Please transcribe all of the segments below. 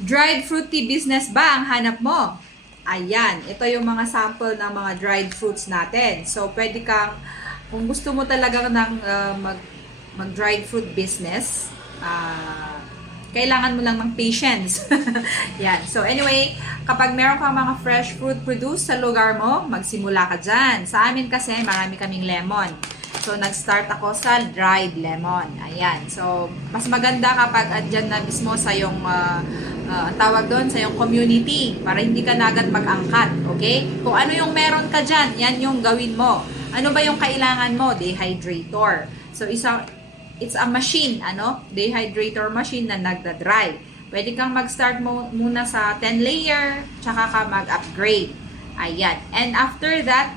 Dried fruit tea business ba ang hanap mo? Ayan, ito yung mga sample ng mga dried fruits natin. So, pwede kang, kung gusto mo talaga ng uh, mag, mag dried fruit business, ah, kailangan mo lang ng patience. Yan. So, anyway, kapag meron kang mga fresh fruit produce sa lugar mo, magsimula ka dyan. Sa amin kasi, marami kaming lemon. So, nag-start ako sa dried lemon. Ayan. So, mas maganda kapag andyan na mismo sa yung, uh, uh, ang tawag doon, sa yung community para hindi ka na agad mag-angkat. Okay? Kung ano yung meron ka dyan, yan yung gawin mo. Ano ba yung kailangan mo? Dehydrator. So, isang, it's a machine, ano? Dehydrator machine na nagda-dry. Pwede kang mag-start mo muna sa 10 layer, tsaka ka mag-upgrade. Ayan. And after that,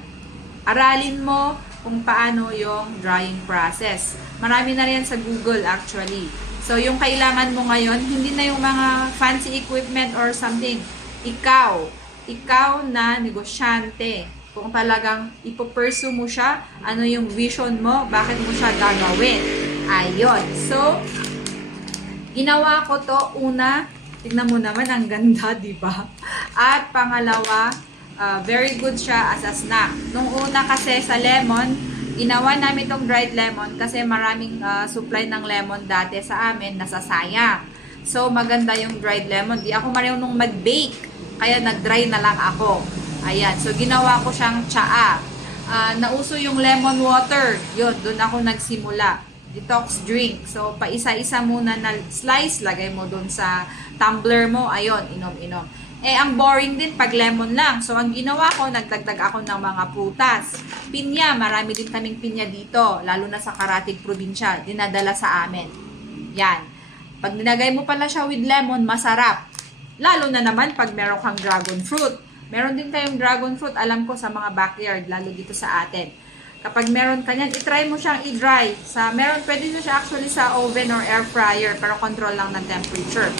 aralin mo kung paano yung drying process. Marami na rin sa Google actually. So, yung kailangan mo ngayon, hindi na yung mga fancy equipment or something. Ikaw, ikaw na negosyante. Kung talagang ipopursue mo siya, ano yung vision mo, bakit mo siya gagawin. Ayun. So, ginawa ko to una, tignan mo naman, ang ganda, di ba? At pangalawa, uh, very good siya as a snack. Nung una kasi sa lemon, ginawa namin tong dried lemon kasi maraming uh, supply ng lemon dati sa amin nasasayang. So, maganda yung dried lemon. Di ako marunong mag-bake, kaya nag-dry na lang ako. Ayan, so ginawa ko siyang tsaa. Uh, nauso yung lemon water. Yun, doon ako nagsimula. Detox drink. So, paisa-isa muna na slice, lagay mo doon sa tumbler mo. Ayun, inom-inom. Eh, ang boring din pag lemon lang. So, ang ginawa ko, nagdagdag ako ng mga prutas. Pinya, marami din kaming pinya dito, lalo na sa Karatig probinsya, dinadala sa amin. Yan. Pag nilagay mo pala siya with lemon, masarap. Lalo na naman pag meron kang dragon fruit. Meron din tayong dragon fruit, alam ko sa mga backyard, lalo dito sa atin. Kapag meron ka niyan, itry mo siyang i-dry. Sa, meron, pwede na siya actually sa oven or air fryer, pero control lang ng temperature.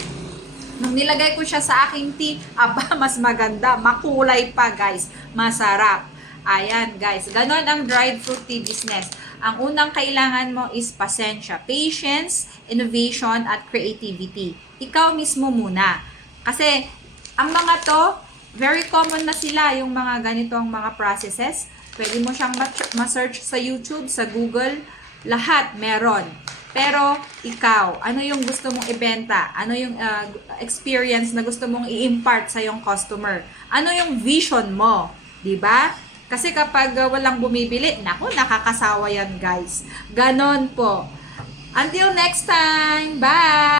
Nung nilagay ko siya sa aking tea, aba, mas maganda. Makulay pa, guys. Masarap. Ayan, guys. Ganon ang dried fruit tea business. Ang unang kailangan mo is pasensya, patience, innovation, at creativity. Ikaw mismo muna. Kasi, ang mga to, very common na sila, yung mga ganitong mga processes. Pwede mo siyang ma-search sa YouTube, sa Google. Lahat meron. Pero, ikaw, ano yung gusto mong ibenta? Ano yung uh, experience na gusto mong i-impart sa yung customer? Ano yung vision mo? 'Di ba? Kasi kapag uh, walang bumibili, naku, nakakasawa yan, guys. Ganon po. Until next time, bye!